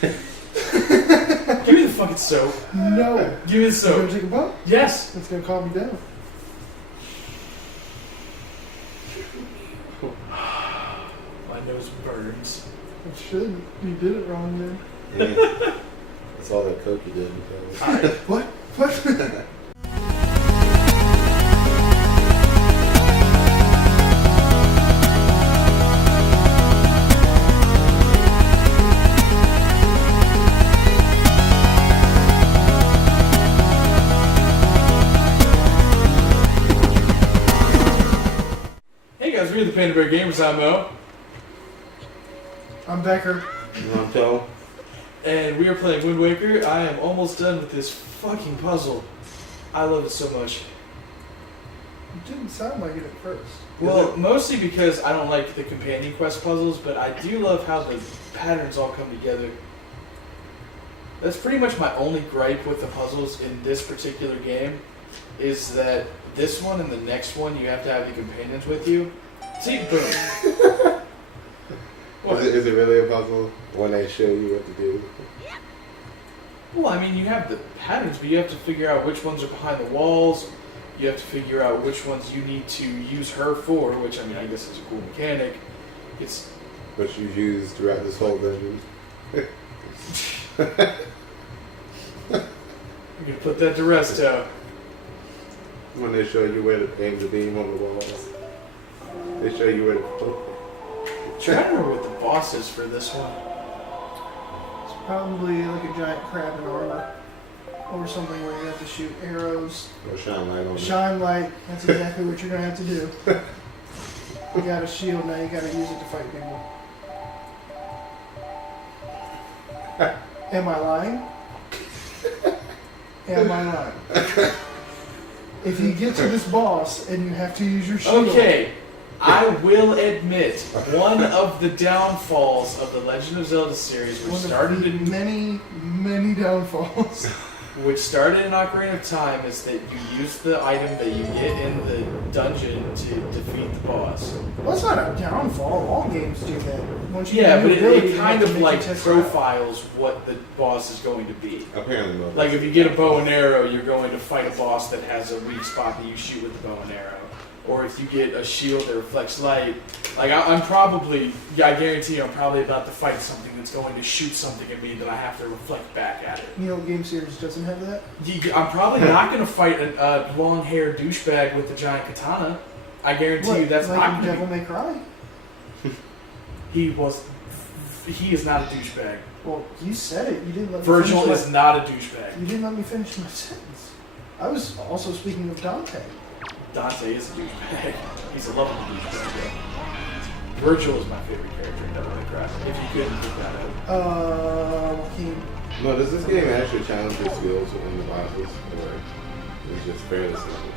Give me the fucking soap. No. Give me the soap. You gonna take a bump? Yes. That's gonna calm me down. My nose burns. It should. You did it wrong then. Yeah. That's all that coke you did. Alright. What? What? Hey guys, we're the Panda Bear Gamers. I'm Mo. I'm Becker. I'm Joe. And we are playing Wind Waker. I am almost done with this fucking puzzle. I love it so much. It didn't sound like it at first. Well, mostly because I don't like the companion quest puzzles, but I do love how the patterns all come together. That's pretty much my only gripe with the puzzles in this particular game, is that this one and the next one, you have to have the companions with you. See, boom. What? Is it really a puzzle when they show you what to do? Well, I mean, you have the patterns, but you have to figure out which ones are behind the walls. You have to figure out which ones you need to use her for, which, I mean, I guess is a cool mechanic. It's... What you've used throughout this whole dungeon. I'm gonna put that to rest, When they show you where to aim the beam on the walls. They show you where to... Try to remember what the boss is for this one. It's probably like a giant crab in armor. Or something where you have to shoot arrows. Or shine light on it. Shine light. That's exactly what you're going to have to do. You got a shield, now you got to use it to fight people. Am I lying? Am I lying? If you get to this boss and you have to use your shield... Okay, I will admit, one of the downfalls of the Legend of Zelda series, which started in many downfalls. Which started in Ocarina of Time, is that you use the item that you get in the dungeon to defeat the boss. Well, that's not a downfall. All games do that. Once you Yeah, get a but new ability, it you kind have to of make like it test it out. profiles what the boss is going to be. Apparently not. Like if you get a bow and arrow, you're going to fight a boss that has a weak spot that you shoot with the bow and arrow. Or if you get a shield that reflects light, like I guarantee you I'm probably about to fight something that's going to shoot something at me that I have to reflect back at it. You know, game series doesn't have that. I'm probably not going to fight a long-haired douchebag with a giant katana. I guarantee you that's like not in going to Devil May Cry. He is not a douchebag. Well, you said it. You didn't let me Virgil finish is not a douchebag. You didn't let me finish my sentence. I was also speaking of Dante. Dante is a douchebag. He's a lovable douchebag. Virgil is my favorite character in Devil May Cry. If you couldn't pick that out. Joaquin. No, does this game actually challenge your skills within the bosses? Or is it just fairly simple?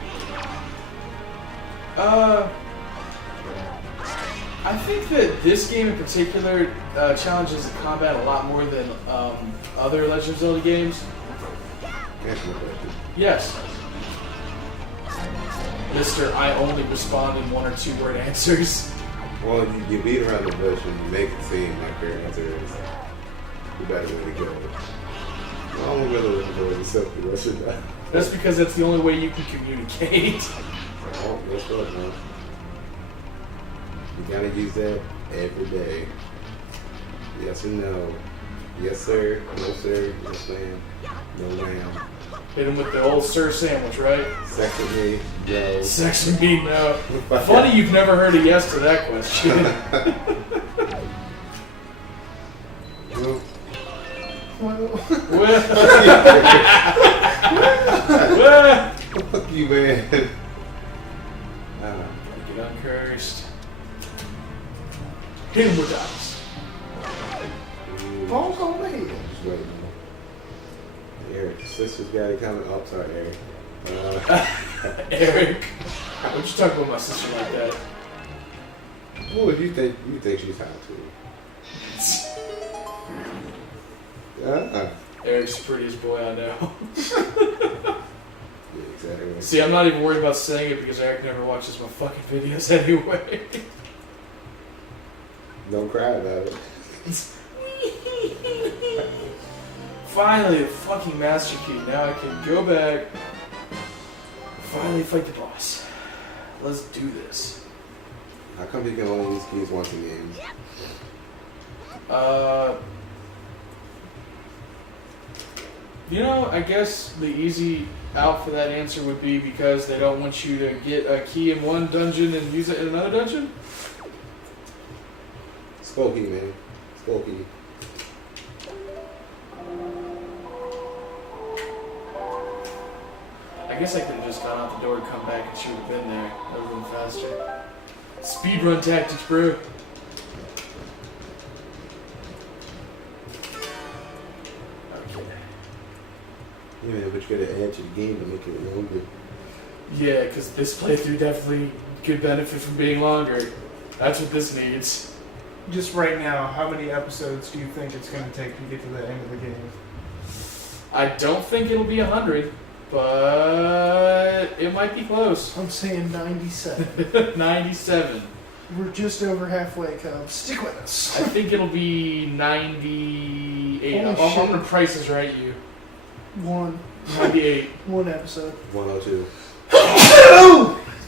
I think that this game in particular challenges the combat a lot more than other Legend of Zelda games. Answer my question. Yes. Mr. I only respond in 1 or 2 word answers. Well, you beat around the bush and you make it seem like your answer is the better way to go. Well, I'm really looking forward to something else of that. That's because that's the only way you can communicate. Oh, that's what, man. You gotta use that every day. Yes or no. Yes, sir. No, sir. Yes, ma'am. No, ma'am. Hit him with the old sir sandwich, right? Sex with me, no. Sex with me, no. Funny you've never heard a yes to that question. Well, Fuck you, man. get uncursed. Hit him with dice. Balls on me. Just wait, man. Eric, sister's got it coming. Oh, sorry, Eric. Eric, don't you talk about my sister like that? What would you think? You think she's hot too? Eric's the prettiest boy I know. Yeah, exactly. See, I'm not even worried about saying it because Eric never watches my fucking videos anyway. Don't cry about it. Finally, a fucking master key. Now I can go back. Finally fight the boss. Let's do this. How come you can only use keys once in games? You know, I guess the easy out for that answer would be because they don't want you to get a key in one dungeon and use it in another dungeon. Skull key, man. Skull key. I guess I could have just gone out the door and come back and she would have been there. That would have been faster. Speedrun tactics, bro. Okay. Yeah, but you gotta add to the game to make it longer. Yeah, because this playthrough definitely could benefit from being longer. That's what this needs. Just right now, how many episodes do you think it's going to take to get to the end of the game? I don't think it'll be 100, but it might be close. I'm saying 97. 97. We're just over halfway, Cub. Stick with us. I think it'll be 98. Holy I'm shit. gonna prices right you. One 98. episode. 102.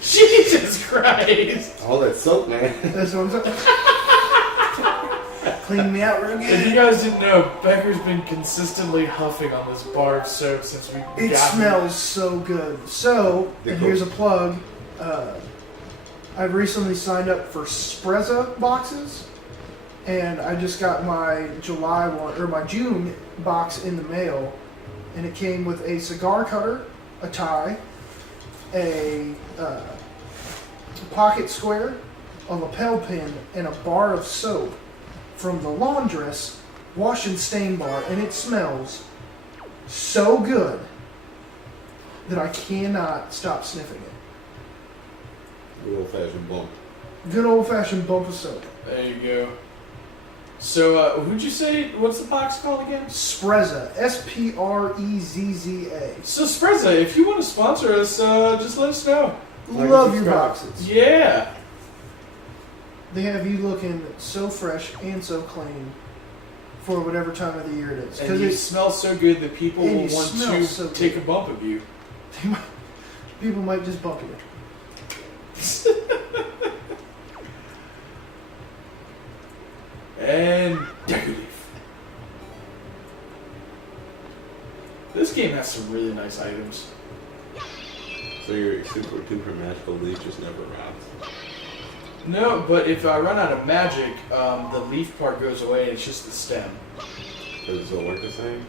Jesus Christ! All that soap, man. That's what I'm saying. Clean me out real If you good. guys didn't know, Becker's been consistently huffing on this bar of soap since we It got smells so good. So, and here's a plug. I've recently signed up for Sprezza boxes, and I just got my July one or my June box in the mail, and it came with a cigar cutter, a tie, a pocket square, a lapel pin, and a bar of soap from the laundress wash and stain bar, and it smells so good that I cannot stop sniffing it. Good old fashioned bump. Good old fashioned bump of soap. There you go. So, who'd you say, what's the box called again? Sprezza. Sprezza. So, Sprezza, if you want to sponsor us, just let us know. Love your boxes. Yeah. They have you looking so fresh and so clean for whatever time of the year it is. And you smell so good that people And will you want smell to so take a good. bump of you. People might just bump you. And decorative. This game has some really nice items. So your super duper magical leaf just never rots. No, but if I run out of magic, the leaf part goes away and it's just the stem. Does it work the same?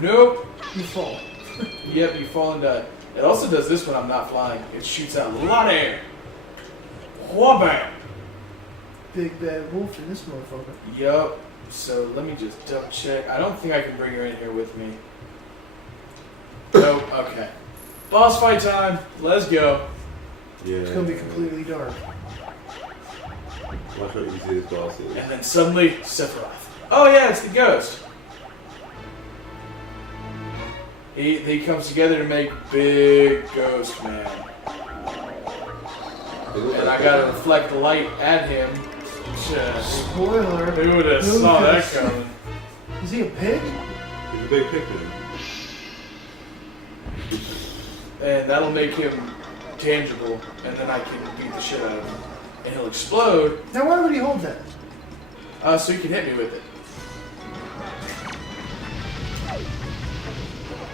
Nope. You fall. Yep, you fall and die. It also does this when I'm not flying. It shoots out a lot of air. Whabam! Big bad wolf in this motherfucker. Yup. So let me just double check. I don't think I can bring her in here with me. Nope. Okay. Boss fight time. Let's go. Yeah. It's gonna be completely dark. Watch how easy this boss is. And then suddenly, Sephiroth. Oh yeah, it's the ghost. He comes together to make big ghost man. And I gotta reflect the light at him. Shit. Spoiler. Who would have saw that coming? Is he a pig? He's a big picture. And that'll make him tangible, and then I can beat the shit out of him. And he'll explode, Now why would he hold that? so you can hit me with it.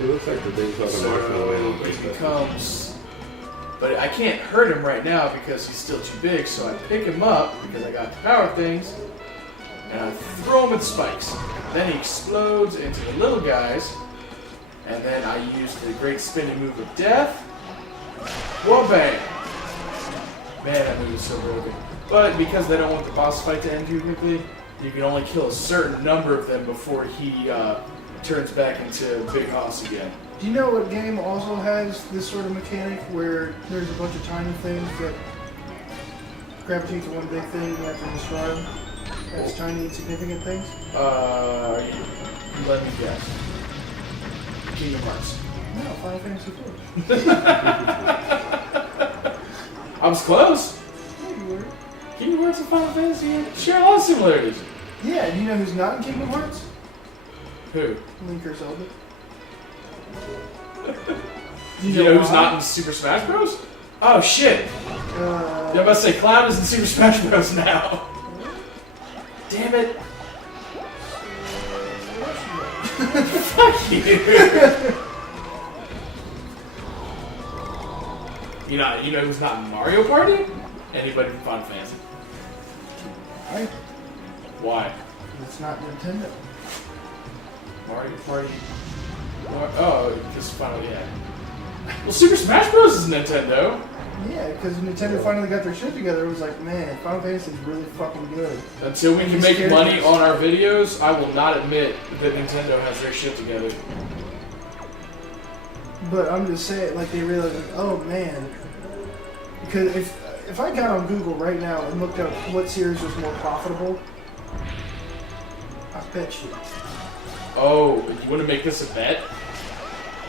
It looks like the thing's fucking So marshmallow. it becomes... But I can't hurt him right now because he's still too big, so I pick him up, because I got the power things, and I throw him with spikes. Then he explodes into the little guys, and then I use the great spinning move of death. Whoa, bang! Man, that move is so broken. But because they don't want the boss fight to end too quickly, you can only kill a certain number of them before he turns back into Big Hoss again. Do you know what game also has this sort of mechanic where there's a bunch of tiny things that gravitate to one big thing and you have to destroy them? As tiny insignificant things? Let me guess. Kingdom Hearts. No, Final Fantasy IV. I was close. Yeah, you were. Kingdom Hearts and Final Fantasy share a lot of similarities. Yeah, do you know who's not in Kingdom Hearts? Who? Link or Zelda. You know who's not in Super Smash Bros? Oh shit! Yeah, I'm about to say Cloud is in Super Smash Bros. Now. Damn it! Fuck you! You know who's not in Mario Party? Anybody from Final Fantasy? Right? Why? It's not Nintendo. Mario Party. Oh, because Final, yeah. Well, Super Smash Bros. Is Nintendo. Yeah, because Nintendo finally got their shit together. It was like, man, Final Fantasy is really fucking good. Until we can make money on our videos, I will not admit that Nintendo has their shit together. But I'm just saying, like, they realized, like, oh man. Because if I got on Google right now and looked up what series was more profitable, I bet you Oh, you want to make this a bet?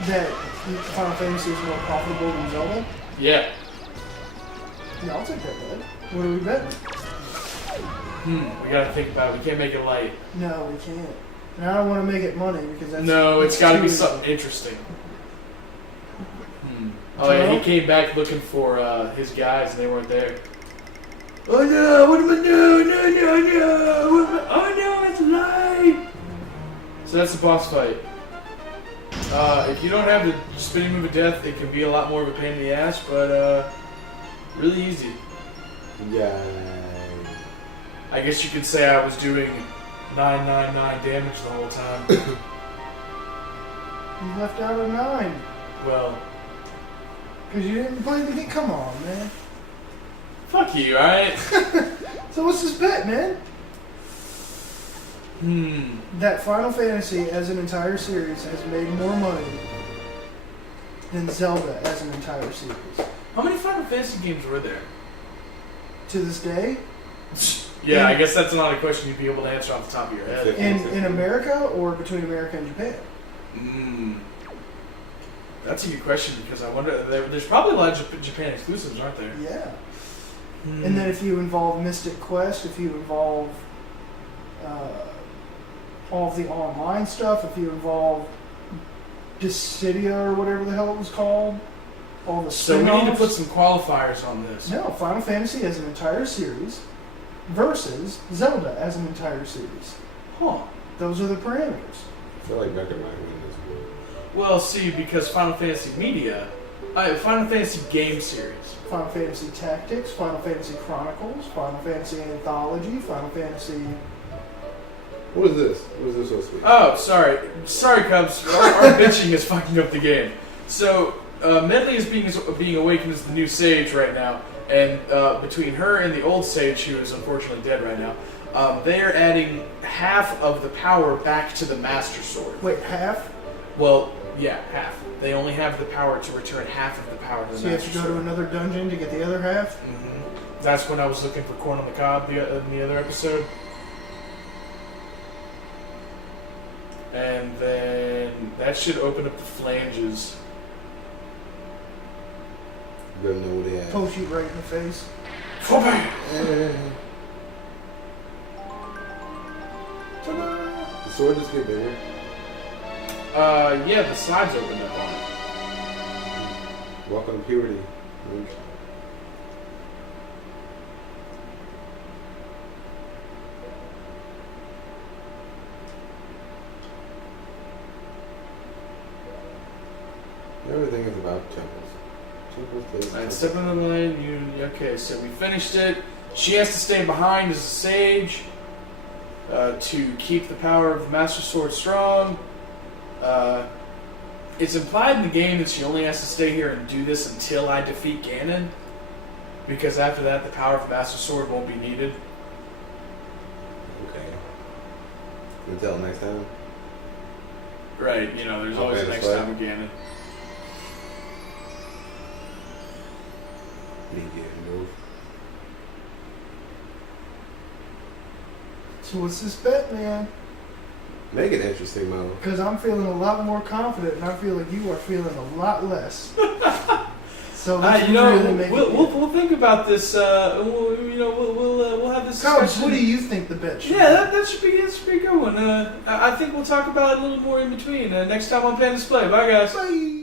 that Final Fantasy is more profitable than Zelda. Yeah. Yeah, I'll take that bet. What do we bet? We gotta think about it. We can't make it light. No, we can't. And I don't want to make it money because that's... No, it's gotta be too- something interesting. Oh yeah, he came back looking for his guys and they weren't there. Oh no, what am I doing? No. Oh no, it's light! So that's the boss fight. If you don't have the spinning move of death, it can be a lot more of a pain in the ass, but really easy. Yeah. I guess you could say I was doing 999 damage the whole time. You left out a 9. Well, Because you didn't play the game. Come on, man. fuck you, alright? So what's this bet, man? Hmm. That Final Fantasy as an entire series has made more money than Zelda as an entire series. How many Final Fantasy games were there? To this day, Yeah, I guess that's not a question you'd be able to answer off the top of your head. in America or between America and Japan. That's a good question because I wonder, there's probably a lot of Japan exclusives, aren't there? Yeah. And then if you involve Mystic Quest, if you involve all of the online stuff, if you involve Dissidia or whatever the hell it was called, all the So we need to spin-offs. put some qualifiers on this. No, Final Fantasy as an entire series versus Zelda as an entire series. Huh. Those are the parameters. I feel like Mega Man win this one. Well, see, because Final Fantasy Media, Final Fantasy game series. Final Fantasy Tactics, Final Fantasy Chronicles, Final Fantasy Anthology, Final Fantasy... What is this? What is this supposed to be? Oh, sorry, Cubs. Our bitching is fucking up the game. So Medley is being awakened as the new Sage right now, and between her and the old Sage, who is unfortunately dead right now, they are adding half of the power back to the Master Sword. Wait, half? Well, yeah, half. They only have the power to return half of the power to the So you have Master to go to Sword. another dungeon to get the other half? Mm-hmm. That's when I was looking for corn on the cob in the other episode. And then that should open up the flanges. You better know what they have. Poke you right in the face. Ta-da! The sword just get bigger. Yeah, the sides opened up on it. Welcome to puberty. Everything is about temples. Alright, step in the lane, okay, so we finished it. She has to stay behind as a sage to keep the power of the Master Sword strong. It's implied in the game that she only has to stay here and do this until I defeat Ganon, because after that the power of the Master Sword won't be needed. Okay. Until next time. Right, there's always a next time with Ganon. Move. So what's this bet, man? Make it interesting, Mo. Because I'm feeling a lot more confident, and I feel like you are feeling a lot less. So let's really make it. We'll think about this. We'll have this Coach, discussion. what do you think the bet should Yeah, that's a pretty good one. I think we'll talk about it a little more in between. Next time on Pandas Play. Bye, guys. be? Bye.